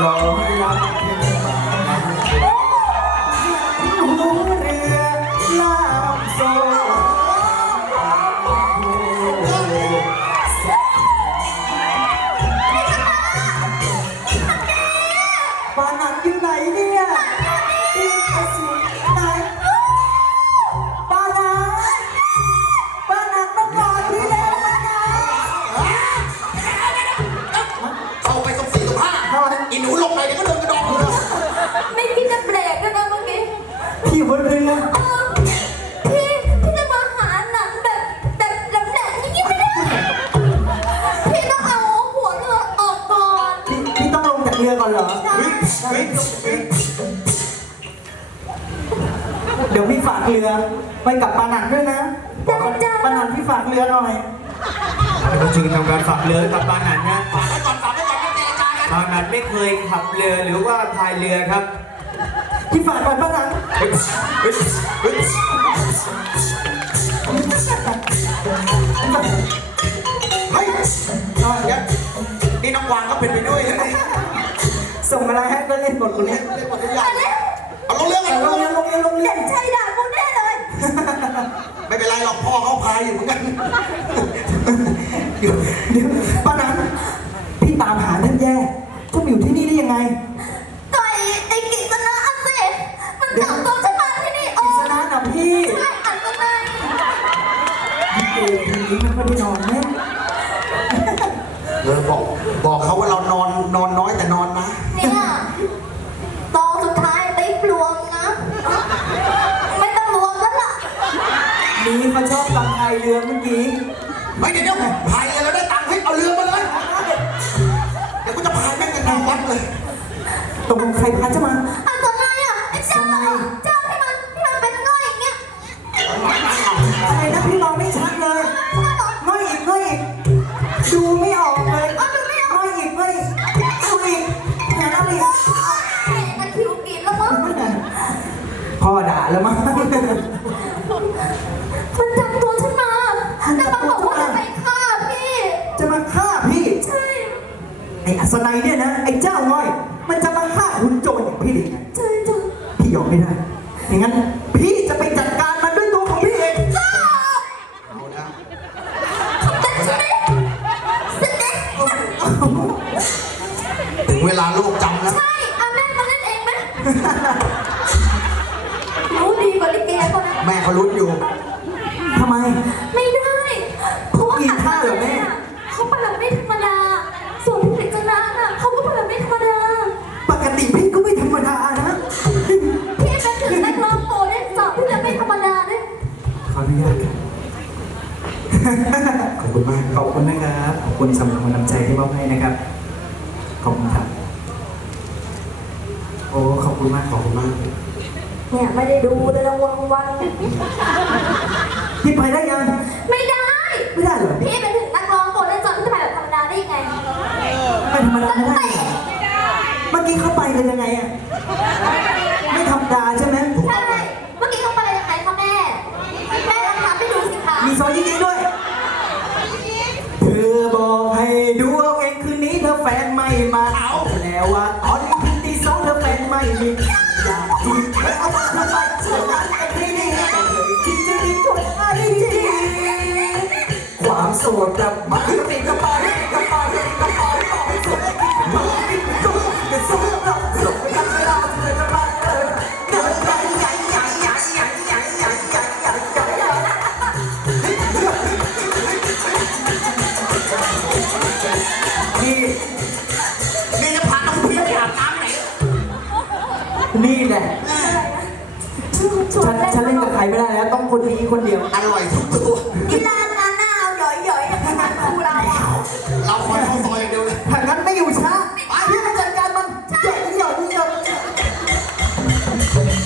ร้องรักเธอมาหเรือน้ำโซ อยู่บนเรือเออพี่พี่จะมาหาหนังแบบแบบแบบแหลมอย่างนี้ไม่ได้ พี่ต้องเอาหัวเรือออกก่อนพี่พี่ต้องลงจากเรือก่อนเหรอ เฮ้ยเฮ้ยเฮ้ยเดี๋ยวพี่ฝากเรือไปกับปานันด้วยนะจ้าจ้าปานันพี่ฝากเรือหน่อย เราจึงทำการขับเรือกับปานันนะฝากไว้ก่อนฝากไว้ก่อนเจรจากันปานันไม่เคยขับเรือหรือว่าพายเรือครับ พี่ฝากก่อนปานัน เฮ้ยเฮ้ยเฮ้ยเฮ้ยเดี๋ยวนี่น้องกวางก็เป็นไปด้วยเลยส่งอะไรให้ก็เล่นบทคนนี้เล่นหมดทุกอย่างเอาลงเรื่องกันลลงงเรืเรื่องลงเรื่อลงเรือเด่นชัยด่ากูแน่เลยไม่เป็นไรหรอกพ่อเขาพายอยู่เหมือนกันเดี๋ยวเดี๋ยวปานั้นพี่ตามหาท่านแย่ท่านมาอยู่ที่นี่ได้ยังไง ต่อยไอ้กิจนะอันเสมันจับตัวฉันมาที่นี่โอ้ กิษณะนะพี่ ใช่อันก็ได้ เออคืนนี้ไม่ค่อยได้นอนแน่ เออบอกบอกเขาว่าเรานอนนอนน้อยแต่นอนนะ เนี่ยตอนสุดท้ายติ๊บรวมนะ ไม่ต้องรวมแล้วล่ะ นี่เขาชอบลำพายเรือเมื่อกี้ไม่เดี๋ยวเดี๋ยวพายเรือแล้วได้ตังค์ให้เอาเรือมาเลย เดี๋ยวกูจะพายแม่งกันหน้าวัดเลยตกลงใครพาจะมาอันตรายอะไอ้เจ้าอะเจ้าที่มันที่มันเป็นง่อยอย่างเงี้ยอะไรนะพี่มองไม่ชัดเลยน้อยอีกน้อยอีกดูไม่ออกเลยน้อยอีกน้อยอีกดูอีกแหนเอาอีกแม่ตะคิวกินแล้วมั้งพ่อด่าแล้วมั้ง ไอ้อัศนัยเนี่ยนะไอ้เจ้าง่อย มันจะมาฆ่าคุณโจรอย่างพี่ได้ไงใช่จ้ะพี่ยอมไม่ได้อย่างนั้นพี่จะไปจัดการมันด้วยตัวของพี่เองจ้าเอาแล้วแต่ใช่ไหมสเต็กถึงเวลาลูกจำแล้ว ใช่เอาแม่มาเล่นเองไหมรู้ดีกว่าลิเกเขานะ แม่เขาลุ้นอยู่ ขอบคุณมาก ขอบคุณนะครับ ขอบคุณสำหรับกำลังใจที่มอบให้นะครับ ขอบคุณครับ โอ้ ขอบคุณมาก ขอบคุณมาก เนี่ยไม่ได้ดูเลยละวันวันพี่ไปได้ยัง ไม่ได้ ไม่ได้เหรอพี่เป็นถึงนักร้องโปรเล่นสอบพี่จะไปแบบธรรมดาได้ยังไงไม่ธรรมดาไม่ได้เหรอเมื่อกี้เข้าไปกันยังไงอะไม่ธรรมดา ความโสดกลับมากระปิดกระปายกระปายกระปายต่อให้สุดมาปิดตัวจะสู้เราสุดกันเวลาเธอจะมาเดินเดินไปใหญ่ใหญ่ใหญ่ใหญ่ใหญ่ใหญ่ใหญ่ใหญ่ใหญ่ใหญ่นี่นี่จะพาน้องพี่ไปอาบน้ำไหนนี่แหละฉันฉันเล่นกับใครไม่ได้แล้วต้องคนนี้คนเดียว อร่อยทุกตัว